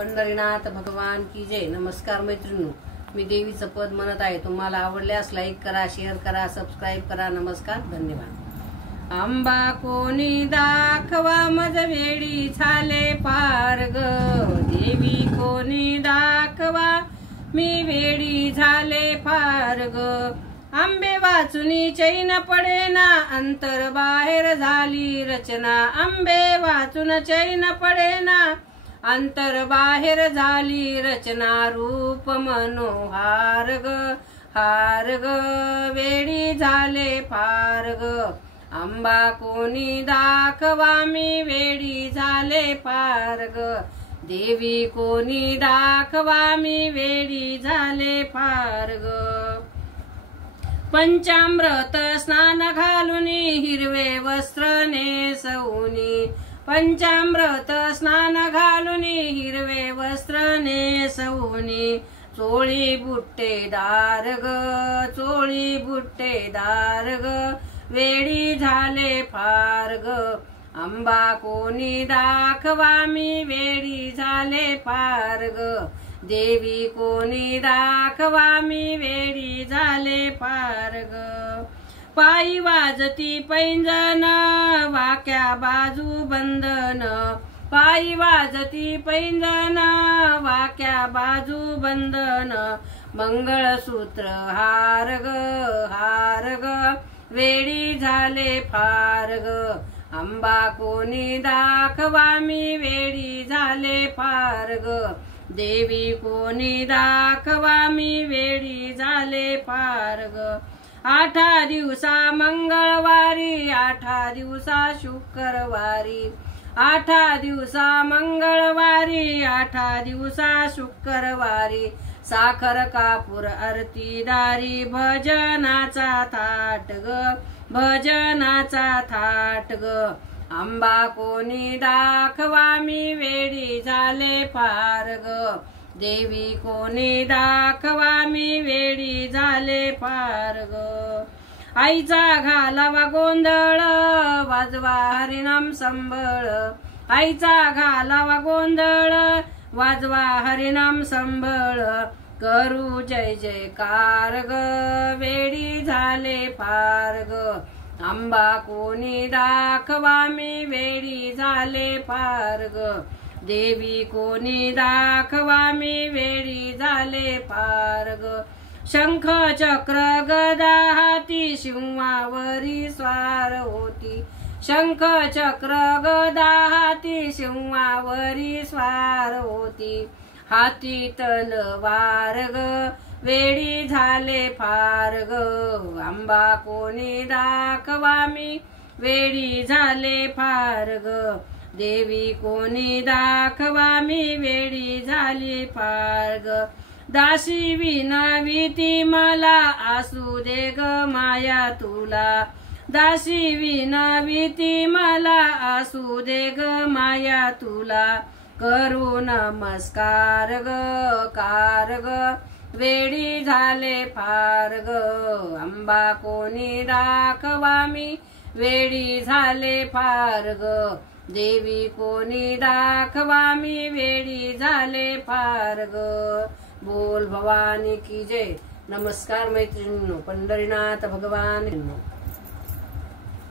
पंढरीनाथ भगवान की जय। नमस्कार मैत्रिणींनो, मी देवीचं पद म्हणत आहे। तुम्हाला आवडल्यास लाईक करा, शेअर करा, सबस्क्राईब करा। नमस्कार, धन्यवाद। आंबा कोणी दाखवा मज वेडी झाले पार ग, देवी कोणी दाखवा मी वेडी झाले पार ग। आंबे वाचुनी चैन पडेना, अंतर बाहेर झाली रचना। आंबे वाचून चैन पडेना, अंतर बाहेर झाली रचना। रूप मनोहार ग, हार ग, वेडी झाले पार ग। आंबा कोणी दाखवा मी वेडी झाले पार ग, देवी कोणी दाखवा मी वेडी झाले पार ग। पंचामृत स्नान घालुनी, हिरवे वस्त्र नेसवुनी। पंचामृत स्नान घालुनी, हिरवे वस्त्र नेसवुनी। चोळी बुट्टेदार ग, चोळी बुट्टेदार ग, वेडी झाले फार ग। आंबा कोणी दाखवा मी वेडी झाले पार ग, देवी कोणी दाखवा मी वेडी झाले पार ग। पायी वाजती पैंजन, वाक्या बाजू बंधन। पायी वाजती पैंजन, वाक्या बाजू बंधन। मंगळसूत्र हार ग, हार ग, वेडी झाले फार ग। आंबा कोणी दाखवा मी वेडी झाले पार ग, देवी कोणी दाखवा मी वेडी झाले पार ग। 8 दिवसा मंगळवारी, 8 दिवसा शुक्रवारी। 8 दिवसा मंगळवारी, 8 दिवसा शुक्रवारी। साखर कापूर आरतीदारी, भजनाचा थाट ग, भजनाचा थाट ग। आंबा कोणी दाखवा मी वेडी झाले पार ग, देवी कोणी दाखवा मी वेडी झाले पार ग। आईचा घालावा गोंधळ, वाजवा हरिनाम संबळ। आईचा घालावा गोंधळ, वाजवा हरिनाम संबळ। करू जय जयकार ग, वेडी झाले फार ग। आंबा कोणी दाखवा मी वेडी झाले पार ग, देवी कोणी दाखवा मी वेडी झाले पार ग। शंख चक्र गदा हाती, सिंहावरी स्वार होती। शंख चक्र गदा हाती, सिंहावरी स्वार होती। हाती तलवार ग, वेडी झाले फार ग। आंबा कोणी दाखवा मी वेडी झाले फार ग, देवी कोणी दाखवा मी वेडी झाली फार ग। दासी विनविती मला, असू दे ग माया तुला। दासी विनविती मला, असू दे ग माया तुला। करू नमस्कार ग, कार ग, वेडी झाले फार ग। आंबा कोणी दाखवा मी वेडी झाले फार ग, देवी कोणी दाखवा मी वेडी झाले फार ग। बोल भवानी की जय। नमस्कार मैत्रिणींनो, पंढरीनाथ भगवान।